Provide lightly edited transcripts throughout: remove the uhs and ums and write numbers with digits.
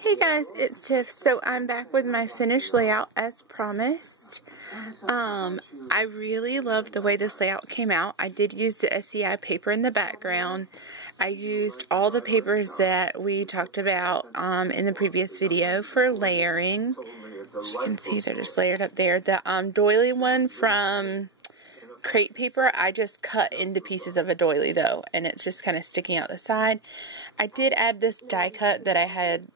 Hey guys, it's Tiff. So I'm back with my finished layout as promised. I really love the way this layout came out. I did use the SEI paper in the background. I used all the papers that we talked about in the previous video for layering. As you can see, they're just layered up there. The doily one from Crate Paper, I just cut into pieces of a doily though, and it's just kind of sticking out the side. I did add this die cut that I had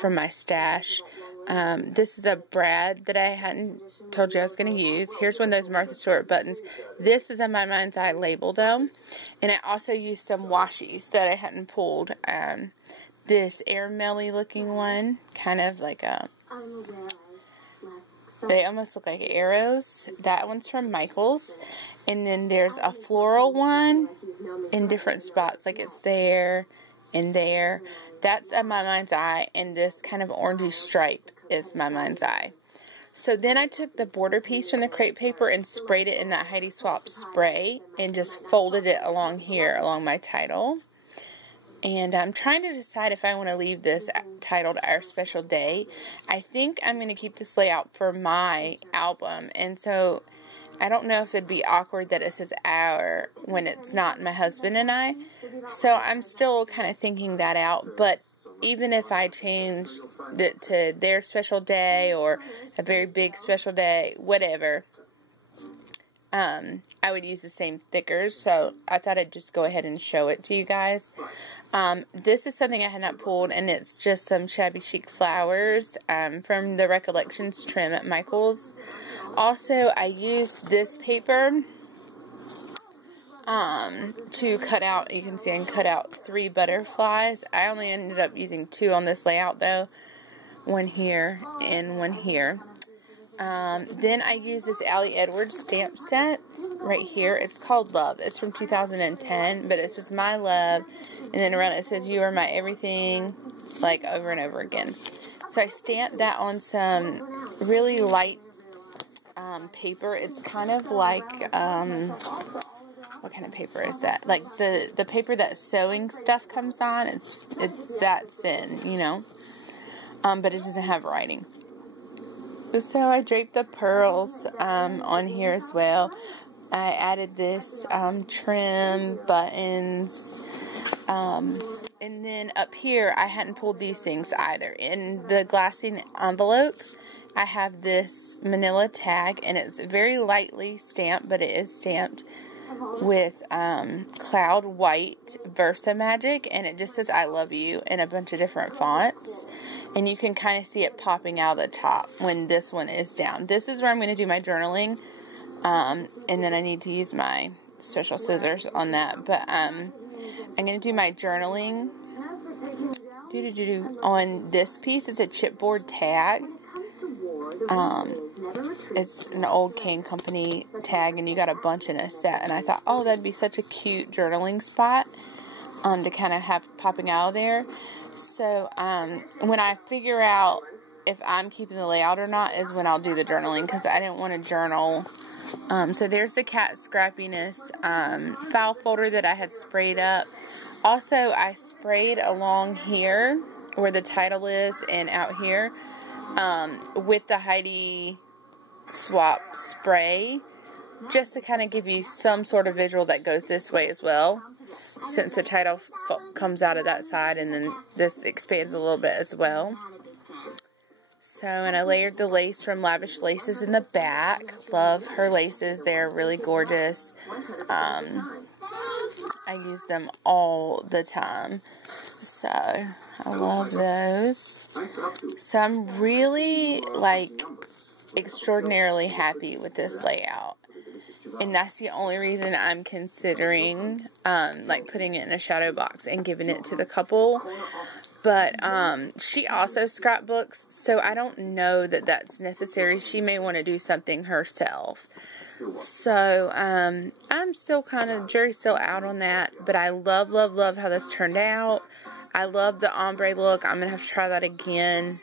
from my stash. This is a brad that I hadn't told you I was going to use. Here's one of those Martha Stewart buttons. This is a My Mind's Eye label though, and I also used some washies that I hadn't pulled. This airmail-y looking one, kind of like a, they almost look like arrows. That one's from Michaels. And then there's a floral one in different spots, like it's there and there. That's a My Mind's Eye, and this kind of orangey stripe is My Mind's Eye. So then I took the border piece from the Crate Paper and sprayed it in that Heidi Swapp spray and just folded it along here, along my title. And I'm trying to decide if I want to leave this titled Our Special Day. I think I'm going to keep this layout for my album. And so I don't know if it'd be awkward that it says our when it's not my husband and I. So I'm still kind of thinking that out. But even if I change it to their special day or a very big special day, whatever, I would use the same thickers. So I thought I'd just go ahead and show it to you guys. This is something I had not pulled, and it's just some shabby chic flowers from the Recollections trim at Michaels. Also, I used this paper to cut out, you can see I can cut out 3 butterflies. I only ended up using 2 on this layout though. One here and one here. Then I used this Allie Edwards stamp set right here. It's called Love. It's from 2010, but it says My Love, and then around it says You Are My Everything, like over and over again. So I stamped that on some really light paper. It's kind of like, what kind of paper is that? Like the paper that sewing stuff comes on. It's that thin, you know, but it doesn't have writing. So I draped the pearls on here as well. I added this trim, buttons, and then up here I hadn't pulled these things either. In the glassing envelope, I have this manila tag, and it's very lightly stamped, but it is stamped with Cloud White Versa Magic, and it just says I love you in a bunch of different fonts. And you can kind of see it popping out of the top when this one is down. This is where I'm going to do my journaling. And then I need to use my special scissors on that. But I'm going to do my journaling on this piece. It's a chipboard tag. It's an old Kane Company tag, and you got a bunch in a set. And I thought, oh, that'd be such a cute journaling spot to kind of have popping out of there. So, when I figure out if I'm keeping the layout or not is when I'll do the journaling, because I didn't want to journal. So there's the Cat Scrappiness file folder that I had sprayed up. Also, I sprayed along here where the title is and out here with the Heidi Swapp spray, just to kind of give you some sort of visual that goes this way as well, since the title comes out of that side, and then this expands a little bit as well. So, and I layered the lace from Lavish Laces in the back. Love her laces. They're really gorgeous. I use them all the time. So, I love those. So, I'm really, like, extraordinarily happy with this layout. And that's the only reason I'm considering, like, putting it in a shadow box and giving it to the couple. But, she also scrapbooks, so I don't know that that's necessary. She may want to do something herself. So, I'm still kind of, jury's still out on that. But I love, love, love how this turned out. I love the ombre look. I'm going to have to try that again.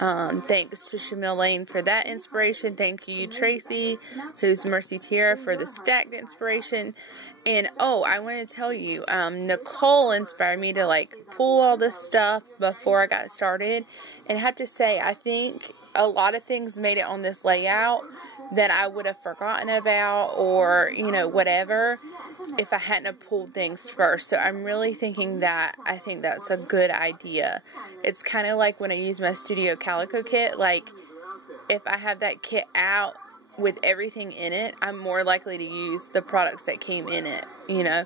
Thanks to Shamil Lane for that inspiration. Thank you, Tracy, who's Mercy Tiara, for the stacked inspiration. And oh, I want to tell you, Nicole inspired me to like pull all this stuff before I got started. And I have to say, I think a lot of things made it on this layout that I would have forgotten about, or, you know, whatever, if I hadn't have pulled things first. So I'm really thinking that I think that's a good idea. It's kind of like when I use my Studio Calico kit. Like, if I have that kit out with everything in it, I'm more likely to use the products that came in it, you know.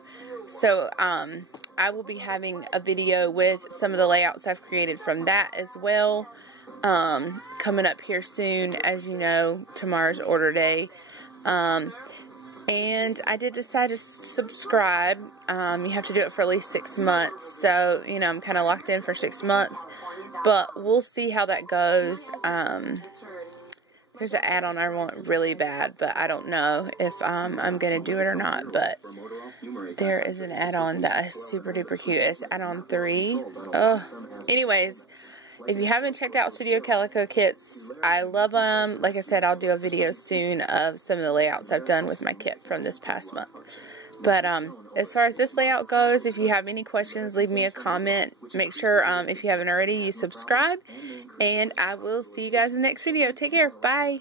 So I will be having a video with some of the layouts I've created from that as well, coming up here soon. As you know, tomorrow's order day. And I did decide to subscribe. You have to do it for at least 6 months, so, you know, I'm kind of locked in for 6 months, but we'll see how that goes. There's an add-on I want really bad, but I don't know if I'm going to do it or not. But there is an add-on that is super duper cute. It's add-on 3. Anyways, if you haven't checked out Studio Calico kits, I love them. Like I said, I'll do a video soon of some of the layouts I've done with my kit from this past month. But as far as this layout goes, if you have any questions, leave me a comment. Make sure, if you haven't already, you subscribe. And I will see you guys in the next video. Take care. Bye.